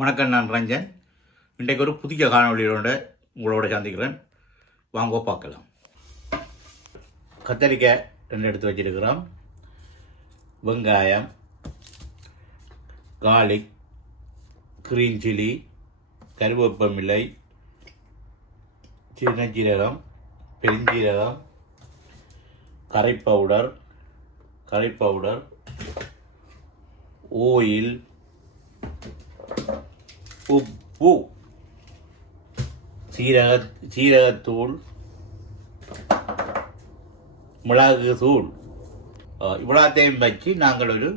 வணக்கம், நான் ரஞ்சன். இன்றைக்கு ஒரு புதிய காணொலியோட உங்களோட சந்திக்கிறேன். வாங்க பார்க்கலாம். கத்தரிக்காய் 2 எடுத்து வச்சிருக்கிறோம். வெங்காயம், கார்லிக், கிரீன் சில்லி, கருவேப்பமில்லை, சின்ன ஜீரகம், பெருஞ்சீரகம், கறி பவுடர், ஓயில், உப்பு, சீரகத்தூள், மிளகு தூள், இவ்வளோத்தையும் வச்சு நாங்கள் ஒரு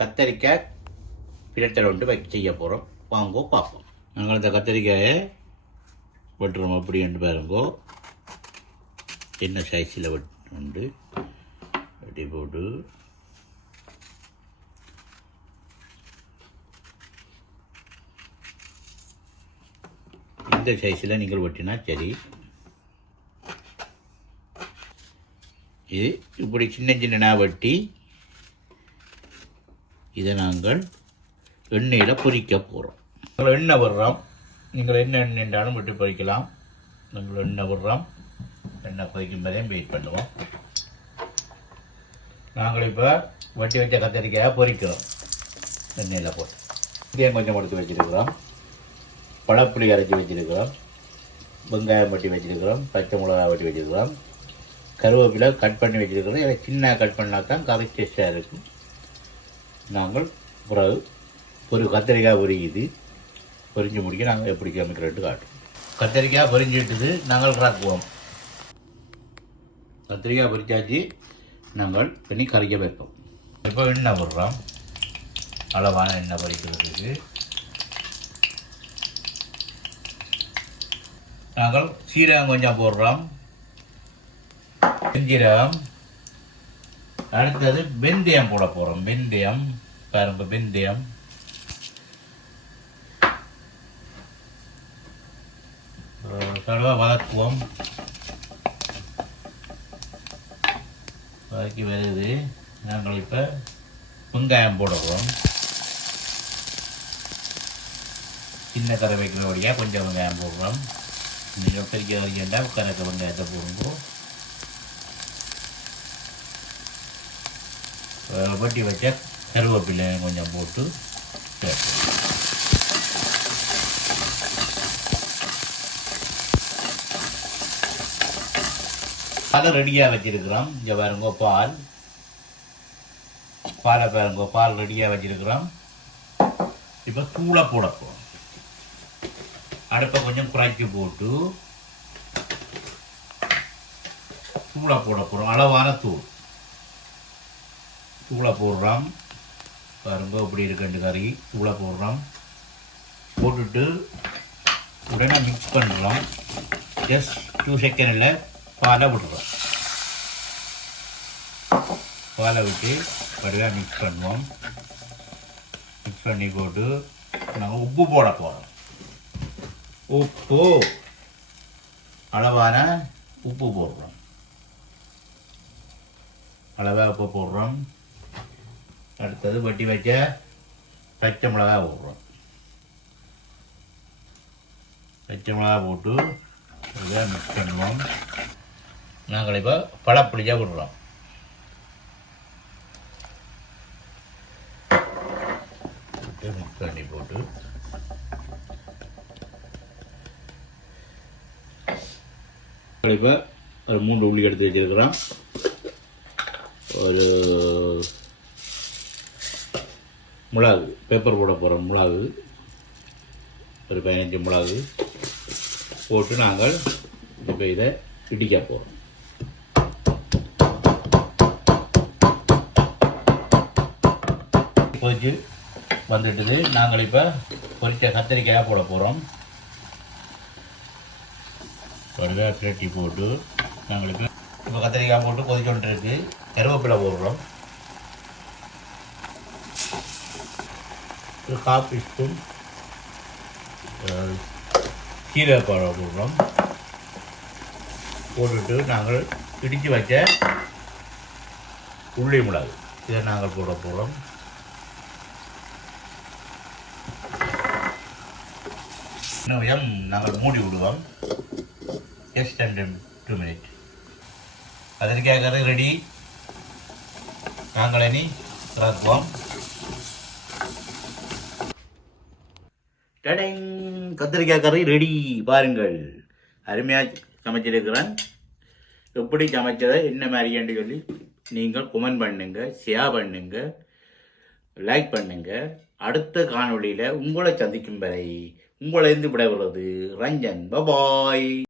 கத்தரிக்காய் பிரட்டல் ஒன்று செய்ய போகிறோம். வாங்கோ பார்ப்போம். நாங்கள் இந்த கத்தரிக்காயை வெட்டுறோம். அப்படி என்று பாருங்கோ, என்ன சைஸில் வெட்டு வெட்டி போட்டு இந்த சைஸில் நீங்கள் வெட்டினா சரி. இது இப்படி சின்ன வெட்டி இதை நாங்கள் எண்ணெயில் பொரிக்க போகிறோம். எண்ணெய் விடுறோம். நீங்கள் என்ன எண்ணெய் என்றாலும் விட்டு பொரிக்கலாம். நாங்கள் எண்ணெய் விடுறோம். எண்ணெய் பொரிக்கும் போதே வெயிட் பண்ணுவோம். நாங்கள் இப்போ வெட்டி வச்ச கத்தரிக்காயை பொரிக்கிறோம் எண்ணெயில் போட்டு. இங்கே கொஞ்சம் எடுத்து வச்சுருக்கிறோம். பழப்புளி அரைச்சி வச்சுருக்கிறோம். வெங்காயம் வெட்டி வச்சுருக்கிறோம். பச்சை மிளகாய் வெட்டி வச்சுருக்கிறோம். கருவேப்பிலை கட் பண்ணி வச்சுருக்கிறோம். இதை சின்ன கட் பண்ணால் தான் கறி டேஸ்டாக இருக்கும். நாங்கள் பிறகு ஒரு கத்திரிக்காய் பொரிஞ்சு முடிக்க நாங்கள் எப்படி சமைக்கிறோட்டு காட்டுவோம். கத்திரிக்காய் பொரிஞ்சிட்டுது, நாங்கள் ராக்குவோம். கத்திரிக்காய் பொரிச்சாச்சு. நாங்கள் பண்ணி கறிக்க வைப்போம். இப்போ எண்ணெய் விடுறோம். அளவான எண்ணெய் பொரிக்கிறதுக்கு நாங்கள் சீரகம் கொஞ்சம் போடுறோம். வெஞ்சீரகம். அடுத்தது வெந்தயம் போட போகிறோம். வெந்தயம் பாருங்க, வெந்தயம் தடவை வதக்குவோம். வதக்கி வருது. நாங்கள் இப்போ வெங்காயம் போடுவோம். சின்ன கரை வைக்கிறபடியாக கொஞ்சம் வெங்காயம் போடுறோம். நீங்கள் பெருக்க வரைக்கண்டா கணக்கு வெங்காயத்தை போடுங்க. வட்டி வச்ச கருவேப்பிலை கொஞ்சம் போட்டு அதை ரெடியாக வச்சிருக்கிறோம். இங்கே பாருங்க, பாலை பாருங்க, பால் ரெடியாக வச்சிருக்கிறோம். இப்போ தூளை போட போகிறோம். அடுப்பை கொஞ்சம் குறைச்சி போட்டு தூளை போட போகிறோம். அளவான தூளை போடுறோம். பாருங்க இப்படி இருக்குண்டு கறி. தூளை போடுறோம். போட்டுட்டு உடனே மிக்ஸ் பண்ணுறோம். ஜஸ்ட் 2 செகண்டில் பாலை விடுறோம். பாலை விட்டு வடிவாக மிக்ஸ் பண்ணுவோம். மிக்ஸ் பண்ணி போட்டு நாங்கள் உப்பு போட போகிறோம். உப்பு, அளவான உப்பு போடுறோம். அளவாக உப்பு போடுறோம். அடுத்தது வெட்டி வச்ச பச்சை மிளகாய் போடுறோம். பச்சை மிளகாய் போட்டு இதை மிக்ஸ் பண்ணுவோம். நாங்கள் இப்போ பழப்புளியாக விடுறோம். மிக்ஸ் பண்ணி போட்டு இப்போ ஒரு 3 உள்ளி எடுத்து வச்சிருக்கிறோம். ஒரு மிளகு, பெப்பர் போட போகிறோம். மிளகு ஒரு 15 மிளகு போட்டு நாங்கள் இப்போ இதை இடிக்க போகிறோம். பொரிச்சு வந்துட்டுது. நாங்கள் இப்போ பொரிச்ச கத்திரிக்காய் போட போகிறோம். கருவேப்பிலை பிரட்டி போட்டு நாங்களுக்கு இப்போ கத்திரிக்காய் போட்டு கொதிச்சோன்ட்டு இருக்கு. கருவேப்பிலை போடுறோம். ஒரு 1/2 டீஸ்பூன் சீரகப்பழம் போடுறோம். போட்டுட்டு நாங்கள் இடித்து வச்ச உள்ளி மிளகு இதை நாங்கள் போட போகிறோம். இன்னும் நாங்கள் மூடி விடுவோம். Just 2 minute. கத்திரிக்காய் கறி ரெடி. நாங்கள் இனி இறக்குவோம். டடங், கத்திரிக்காய் கறி ரெடி. பாருங்கள், அருமையாக சமைச்சிருக்கிறேன். எப்படி சமைச்சதை என்ன மாதிரின்னு சொல்லி நீங்கள் கமெண்ட் பண்ணுங்க, ஷேர் பண்ணுங்க, லைக் பண்ணுங்க. அடுத்த காணொளியில் உங்களை சந்திக்கும் வரை உங்களிருந்து விடைபெறுவது ரஞ்சன். பாய்.